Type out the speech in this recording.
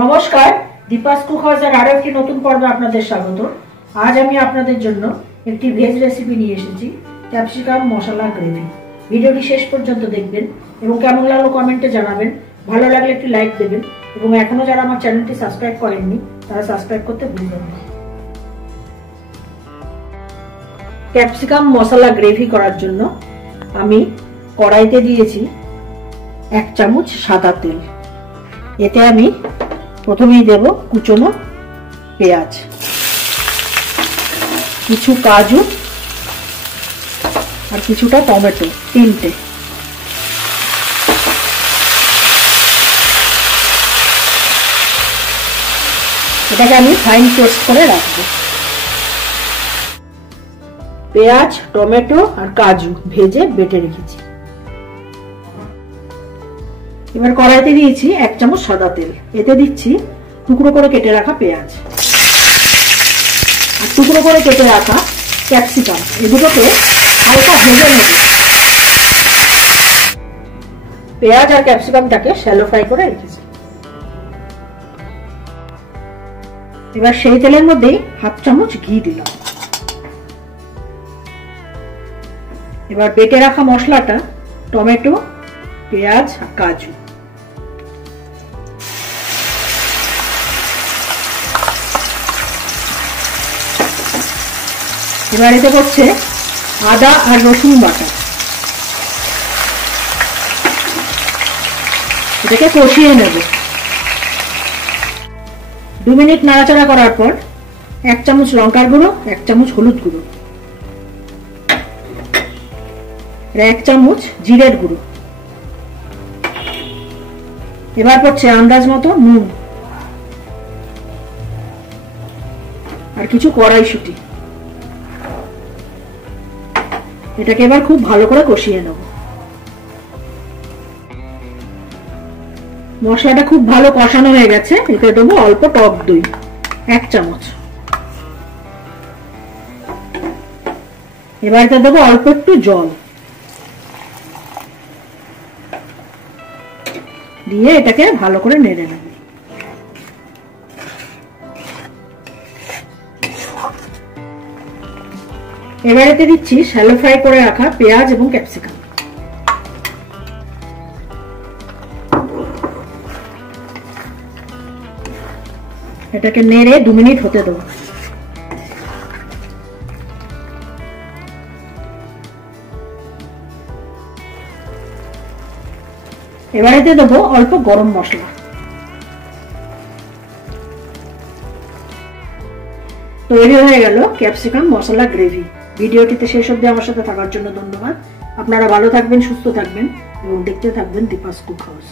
নমস্কার, দীপাস কুক হাউসের আরো একটি নতুন পর্বে আপনাদের স্বাগত। আজ আমি আপনাদের জন্য একটি ভেজ রেসিপি নিয়ে এসেছি, ক্যাপসিকাম মশলা গ্রেভি। ভিডিওটি শেষ পর্যন্ত দেখবেন এবং কেমন লাগলো কমেন্টে জানাবেন। ভালো লাগলে একটি লাইক দেবেন এবং এখনো যারা আমার চ্যানেলটি সাবস্ক্রাইব করেননি তারা সাবস্ক্রাইব করতে ভুলবেন না। ক্যাপসিকাম মশলা গ্রেভি করার জন্য আমি কড়াইতে দিয়েছি 1 চামচ সাদা তেল। এতে আমি প্রথমেই দেব কুচনো পেঁয়াজ, কিছু কাজু আর কিছুটা টমেটো, 3টে। এটাকে আমি ফাইন পেস্ট করে রাখবো। পেঁয়াজ, টমেটো আর কাজু ভেজে বেটে রেখেছি। এবার কড়াইতে দিয়েছি 1 চামচ সাদা তেল। এতে দিচ্ছি টুকরো করে কেটে রাখা পেঁয়াজ আর টুকরো করে কেটে রাখা ক্যাপসিকাম। এই দুটোকে হালকা ভেজে নেব। পেঁয়াজ আর ক্যাপসিকামটাকে শ্যালো ফ্রাই করে রেখেছি। এবার সেই তেলের মধ্যেই 1/2 চামচ ঘি দিলাম। এবার বেটে রাখা মশলাটা, টমেটো, পেঁয়াজ আর কাজু, এবার এতে করছে আদা আর রসুন বাটা। এটাকে কষিয়ে নেব। 2 মিনিট নাড়াচাড়া করার পর 1 চামচ লঙ্কার গুঁড়ো, 1 চামচ হলুদ গুঁড়ো, 1 চামচ জিরের গুঁড়ো, এবার পড়ছে আন্দাজ মতো নুন আর কিছু কড়াইশুঁটি। এটাকে এবার খুব ভালো করে কষিয়ে নেব। মশলাটা খুব ভালো কষানো হয়ে গেছে। এতে দেবো অল্প টক দই, 1 চামচ। এবার এতে দেবো অল্প একটু জল দিয়ে এটাকে ভালো করে নেড়ে নেব। এবার এতে দিচ্ছি শ্যালো ফ্রাই করে রাখা পেঁয়াজ এবং ক্যাপসিকাম। এটাকে নেড়ে 2 মিনিট হতে দেবো। এবার এতে দেবো অল্প গরম মশলা। তৈরি হয়ে গেল ক্যাপসিকাম মশলা গ্রেভি। ভিডিওটিতে শেষ অবধি আমার সাথে থাকার জন্য ধন্যবাদ। আপনারা ভালো থাকবেন, সুস্থ থাকবেন এবং দেখতে থাকবেন দীপাস কুক হাউস।